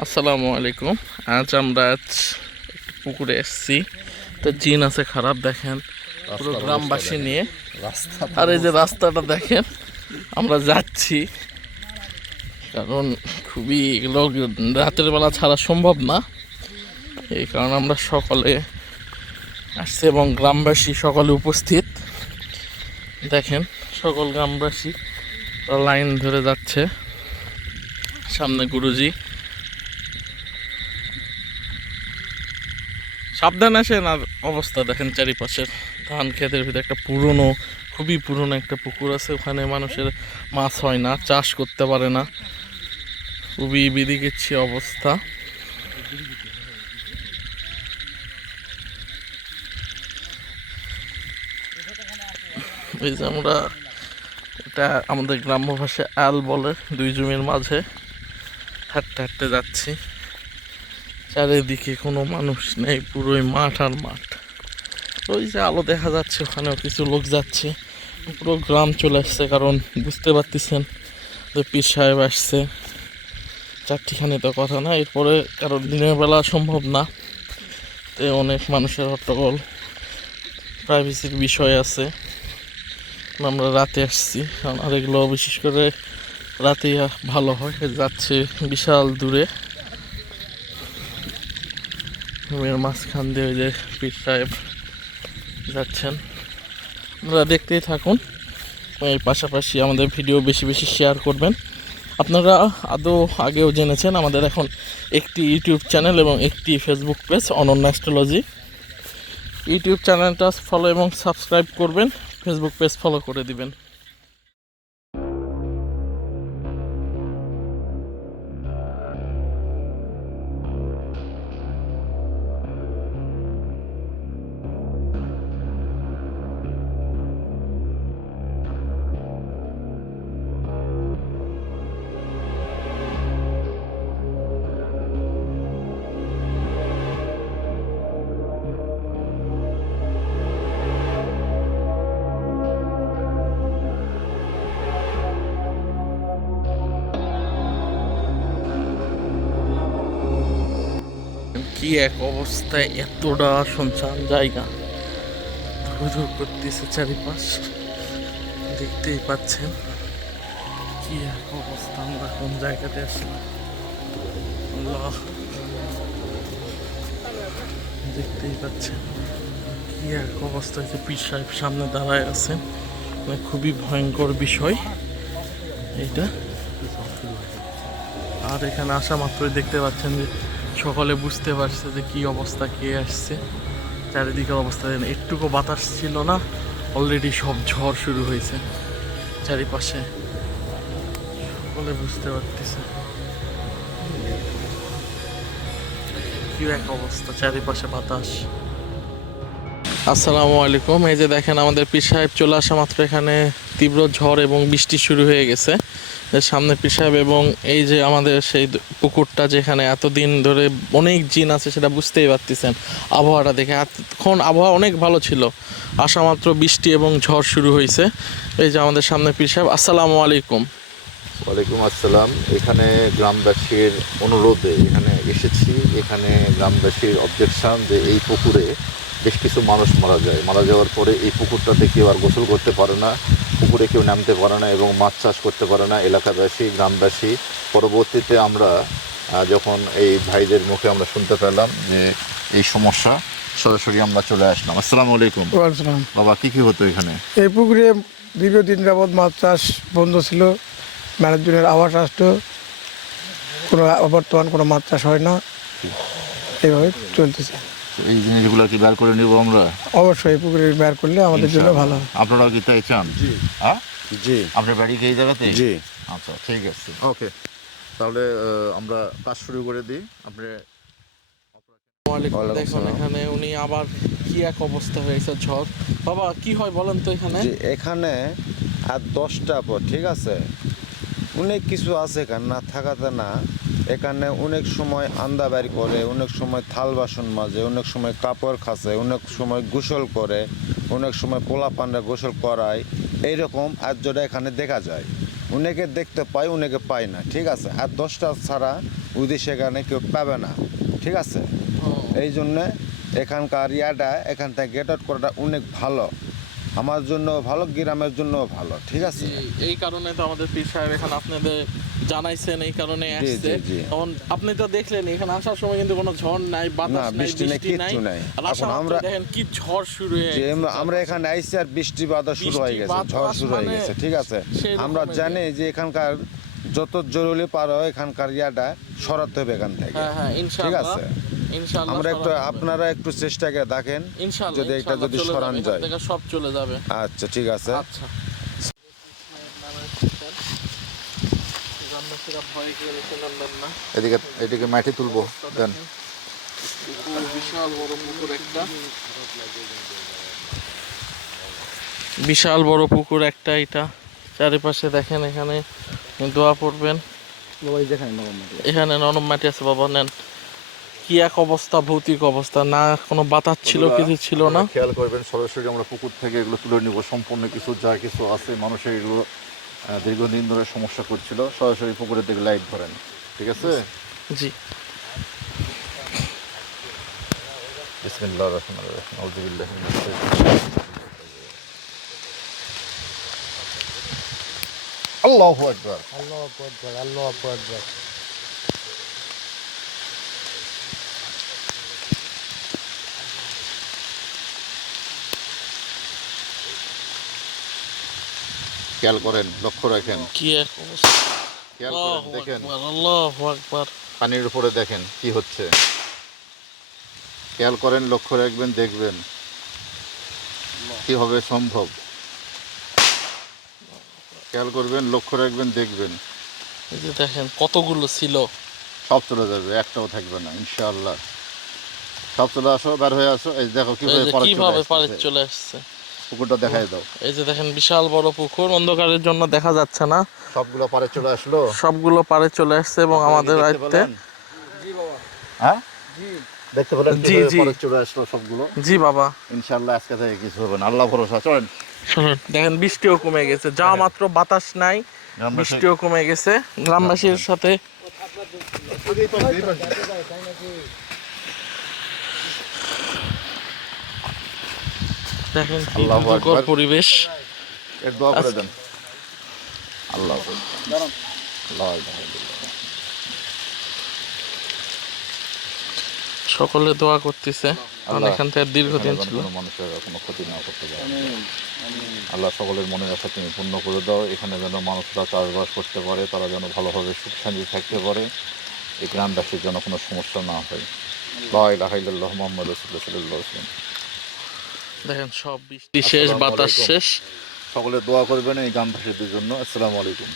আসসালামু আলাইকুম। আজ আমরা আজ একটু পুকুরে এসেছি তো জিন আছে খারাপ দেখেন। পুরো গ্রামবাসী নিয়ে। রাস্তা আর এই যে রাস্তাটা দেখেন আমরা যাচ্ছি। কারণ খুবই লোক রাতের বেলা ছাড়া সম্ভব না। এই কারণে আমরা সকলে আসছি এবং গ্রামবাসী সকলে উপস্থিত। দেখেন সকল গ্রামবাসী লাইন ধরে যাচ্ছে। সামনে গুরুজি। সাবধান আসেন আর অবস্থা দেখেন চারিপাশের। ধান ক্ষেতের ভিতরে একটা পুরনো, খুবই পুরনো একটা পুকুর আছে, ওখানে মানুষের মাছ হয় না, চাষ করতে পারে না। খুবই বিদিকিচ্ছি অবস্থা। এই যে আমরা এটা আমাদের গ্রাম্য ভাষায় আল বলে, দুই জমির মাঝে। হাঁটতে হাঁটতে যাচ্ছি। চারিদিকে কোনো মানুষ নেই, পুরোই মাঠ আর মাঠ। ওই যে আলো দেখা যাচ্ছে, ওখানেও কিছু লোক যাচ্ছে। পুরো গ্রাম চলে আসছে, কারণ বুঝতে পারতেছেন যে পীর সাহেব আসছে। চারটিখানি তো কথা না, এরপরে কারণ দিনের বেলা সম্ভব না। তো অনেক মানুষের হট্টগোল প্রাইভেসির বিষয় আছে। আমরা রাতে আসছি, কারণ আর এগুলো বিশেষ করে রাতেই ভালো হয়, যাচ্ছে বিশাল দূরে। রুমের মাঝখান দিয়ে ওই যে পীর সাহেব যাচ্ছেন। আপনারা দেখতেই থাকুন। এর পাশাপাশি আমাদের ভিডিও বেশি বেশি শেয়ার করবেন। আপনারা আদৌ আগেও জেনেছেন আমাদের এখন একটি ইউটিউব চ্যানেল এবং একটি Facebook page Ananya astrology YouTube চ্যানেলটা ফলো এবং সাবস্ক্রাইব করবেন ফেসবুক পেজ ফলো করে দিবেন। কি এক অবস্থায় এতটা শুনশান জায়গা। ধু ধু করতেছে চারিপাশ। দেখতেই পাচ্ছেন কি এক অবস্থা, আমরা কোন জায়গাতে আসলাম দেখতেই পাচ্ছেন কি এক অবস্থা যে পীর সাহেব সামনে দাঁড়ায় আছেন। মানে খুবই ভয়ঙ্কর বিষয় এইটা। আর এখানে আসা মাত্রই দেখতে পাচ্ছেন যে সকলে বুঝতে পারছে যে কি অবস্থা, কে আসছে। চারিদিকের অবস্থা দেখেন একটুকু বাতাস ছিল না অলরেডি সব ঝড় শুরু হয়েছে। চারিপাশে সকলে বুঝতে পারতেছে। কি এক অবস্থা, চারিপাশে বাতাস। আসসালামু আলাইকুম। এই যে দেখেন, আমাদের পীর সাহেব চলে আসা মাত্র এখানে তীব্র ঝড় এবং বৃষ্টি শুরু হয়ে গেছে। সামনে পীর সাহেব এবং এই যে আমাদের সেই পুকুরটা যেখানে এতদিন ধরে অনেক জিন আছে সেটা বুঝতেই পারতেছেন। আবহাওয়াটা দেখে এতক্ষণ আবহাওয়া অনেক ভালো ছিল। আসা মাত্র বৃষ্টি এবং ঝড় শুরু হয়েছে এই যে আমাদের সামনে পীর সাহেব আসসালামু আলাইকুম। ওয়ালাইকুম আসসালাম। এখানে গ্রামবাসীর অনুরোধে এখানে এসেছি। এখানে গ্রামবাসীর অবজেকশন যে এই পুকুরে বেশ কিছু মানুষ মারা যায়। মারা যাওয়ার পরে এই পুকুরটাতে কেউ আর গোসল করতে পারে না। পুকুরে কেউ নামতে পারে না এবং মাছ চাষ করতে পারে না এলাকাবাসী গ্রামবাসী। পরবর্তীতে আমরা যখন এই ভাইদের মুখে আমরা শুনতে পেলাম যে এই সমস্যা সরাসরি আমরা চলে আসলাম। আসসালামু আলাইকুম। বাবা কি কি হতো এখানে? এই পুকুরে দীর্ঘদিন যাবৎ মাছ চাষ বন্ধ ছিল ম্যানেজমেন্টের আবাস আসতো কোনো বর্তমান কোনো মাছ চাষ হয় না। এইভাবে চলতেছে। এই জিনিসগুলো কি বের করে নিব আমরা? অবশ্যই এই পুকুরে বের করলে আমাদের জন্য ভালো হয়। আপনারা কি তাই চান? হ্যাঁ? জি। আপনার বাড়ি কি এই জায়গাতে? জি। আচ্ছা ঠিক আছে। ওকে। তাহলে আমরা কাজ শুরু করে দিই। আপনি দেখুন এখানে উনি আবার কি এক অবস্থা হয়েছে ঝড়? বাবা কি হয় বলেন তো এখানে? এখানে আর দশটা পর ঠিক আছে? অনেক কিছু আছে এখানে না থাকাতে না। এখানে অনেক সময় আন্দা বাড়ি করে, অনেক সময় থাল বাসন মাজে, অনেক সময় কাপড় খাসে অনেক সময় গোসল করে, অনেক সময় পোলা পান্ডা গোসল করায়। এইরকম আর্যটা এখানে দেখা যায়। অনেকে দেখতে পায়, অনেকে পায় না, ঠিক আছে? আর দশটা ছাড়া ওদের সেখানে কেউ পাবে না, ঠিক আছে? এই জন্যে এখানকার ইয়াটা, এখান থেকে গেট আউট করাটা অনেক ভালো। আমার জন্য ভালো, গ্রামের জন্য ভালো, ঠিক আছে? এই কারণে তো আমাদের পীর সাহেব এখানে আপনাদের জানাইছেন এই কারণে আসছে। তখন আপনি তো দেখলেন এখানে আসার সময় কিন্তু কোনো ঝড় নাই বাতাস নাই বৃষ্টি নাই, এখন আমরা- দেখেন কি ঝড় শুরু হয়ে গেছে। আমরা- এখানে আইসি আর বৃষ্টি বাদল শুরু হয়ে গেছে ঝড় শুরু হয়ে মানে গেছে ঠিক আছে? আমরা জানি যে এখানকার যত জরুরি পারো এখানকার ইয়াটা সরাতে হবে এখান থেকে। হ্যাঁ হ্যাঁ আছে। আমরা একটু আপনারা একটু চেষ্টা করে দেখেন যদি এটা যদি সরান যায়। সব চলে যাবে। আচ্ছা ঠিক আছে। আচ্ছা। এদিকে এদিকে মাটি তুলবো দেন। বিশাল বড় পুকুর একটা। বিশাল বড় পুকুর একটা এটা। চারিপাশে দেখেন এখানে দোয়া পড়বেন। এখানে নরম মাটি আছে। বাবা নেন। কি এক অবস্থা ভৌতিক অবস্থা। না কোনো বাতাস ছিল কিছু ছিল না। খেয়াল করবেন সরাসরি আমরা পুকুর থেকে এগুলো তুলে নিব। সম্পূর্ণ কিছু যা কিছু আছে মানুষের এগুলো দীর্ঘদিন ধরে সমস্যা করছিল। সরাসরি পুকুরের দিকে লাইট ধরেন। ঠিক আছে? জি। আল্লাহ রহমান আল্লাহ আল্লাহু আকবার। খেয়াল করেন লক্ষ্য রাখেন। কি এক খেয়াল করেন দেখেন। পানির উপরে দেখেন কি হচ্ছে। খেয়াল করেন লক্ষ্য রাখবেন দেখবেন কি হবে সম্ভব। খেয়াল করবেন লক্ষ্য রাখবেন দেখবেন। এই যে দেখেন কতগুলো ছিল। সব চলে যাবে একটাও থাকবে না ইনশাআল্লাহ। সব চলে আসো বের হয়ে আসো এই দেখো কীভাবে কীভাবে পারে চলে আসছে। পুকুরটা দেখাই দাও। এই যে দেখেন বিশাল বড় পুকুর অন্ধকারের জন্য দেখা যাচ্ছে না। সবগুলো পারে চলে আসলো? সবগুলো পারে চলে আসছে এবং আমাদের আয়ত্তে? হ্যাঁ? দেখতে পেলেন জি, জি। চলে আসলো সবগুলো? জি বাবা। ইনশাআল্লাহ আজকে থেকে কিছু হবে না। আল্লাহ ভরসা চলেন। দেখেন বৃষ্টিও কমে গেছে। যা মাত্র বাতাস নাই বৃষ্টিও কমে গেছে। গ্রামবাসীর সাথে দেখেন পরিবেশ। এর দোয়া করে দেন। আল্লাহ সকলে দোয়া করতেছে। কারণ এখান থেকে দীর্ঘদিন ছিল। মানুষের কোনো ক্ষতি না করতে পারে। আল্লাহ সকলের মনের আশা তুমি পূর্ণ করে দাও। এখানে যেন মানুষরা চাষবাস করতে পারে তারা যেন ভালোভাবে সুখ শান্তি থাকতে পারে। এই গ্রামবাসীর যেন কোনো সমস্যা না হয়। লা ইলাহা ইল্লাল্লাহ মুহাম্মাদুর দেখেন সব বৃষ্টি শেষ বাতাস শেষ। সকলে দোয়া করবেন এই গ্রামবাসীদের জন্য। আসসালামু আলাইকুম।